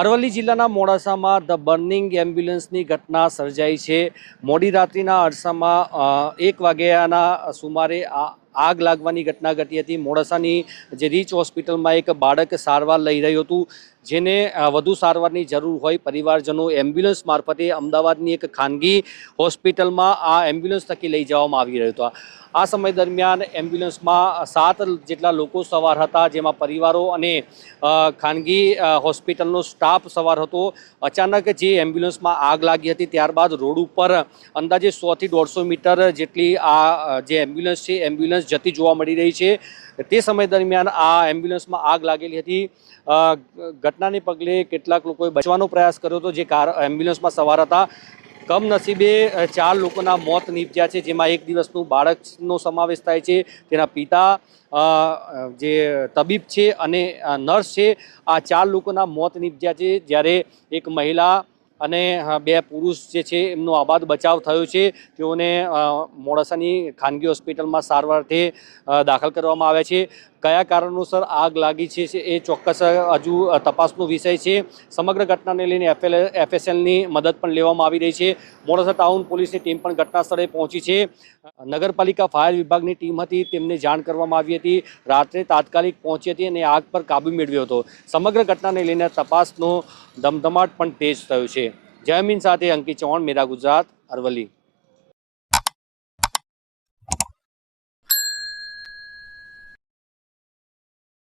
અરવલ્લી જિલ્લાના મોડાસામાં the burning એમ્બ્યુલન્સની ઘટના સર્જાઈ છે। મોડી રાત્રિના અરસામાં 1 વાગ્યાના સુમારે આગ લાગવાની ઘટના ઘટી હતી। મોડાસાની જે રીચ હોસ્પિટલમાં એક બાળક સારવાર લઈ રહ્યું હતું, જેને વધુ સારવારની જરૂર હોય પરિવારજનો એમ્બ્યુલન્સ મારફતે અમદાવાદની એક ખાનગી હોસ્પિટલમાં આ એમ્બ્યુલન્સ થકી લઈ જવામાં આવી રહ્યો હતો। આ સમય દરમિયાન એમ્બ્યુલન્સમાં 7 જેટલા લોકો સવાર હતા, જેમાં પરિવારો અને ખાનગી હોસ્પિટલનો સ્ટાફ સવાર હતો। અચાનક જે એમ્બ્યુલન્સમાં આગ લાગી હતી ત્યારબાદ રોડ ઉપર અંદાજે 100 થી 150 મીટર જેટલી આ જે એમ્બ્યુલન્સ છે એમ્બ્યુલન્સ જતી જોવા મળી રહી છે। તે સમય દરમિયાન આ એમ્બ્યુલન્સમાં આગ લાગેલી હતી। ઘટનાને પગલે કેટલાક લોકોએ બચવાનો પ્રયાસ કર્યો હતો, જે એમ્બ્યુલન્સમાં સવાર હતા। કમનસીબે 4 લોકોના મોત નીપજ્યા છે, જેમાં 1 દિવસનું બાળકનો સમાવેશ થાય છે। તેના પિતા, જે તબીબ છે અને નર્સ છે, આ 4 લોકોના મોત નીપજ્યા છે, જ્યારે એક મહિલા અને 2 પુરુષ જે છે એમનો આબાદ બચાવ થયો છે। તેઓને મોડાસાની ખાનગી હોસ્પિટલમાં સારવારથી દાખલ કરવામાં આવ્યા છે। કયા કારણોસર આગ લાગી છે એ ચોક્કસ હજુ તપાસનો વિષય છે। સમગ્ર ઘટનાને લઈને એફએસએલની મદદ પણ લેવામાં આવી રહી છે। મોડાસા ટાઉન પોલીસની ટીમ પણ ઘટના સ્થળે પહોંચી છે। નગરપાલિકા ફાયર વિભાગની ટીમ હતી, તેમને જાણ કરવામાં આવી હતી। રાત્રે તાત્કાલિક પહોંચી હતી અને આગ પર કાબુ મેળવ્યો હતો। સમગ્ર ઘટનાને લઈને તપાસનો ધમધમાટ પણ તેજ થયો છે। જયમીન સાથે અંકિત ચૌહાણ, મેરા ગુજરાત, અરવલ્લી।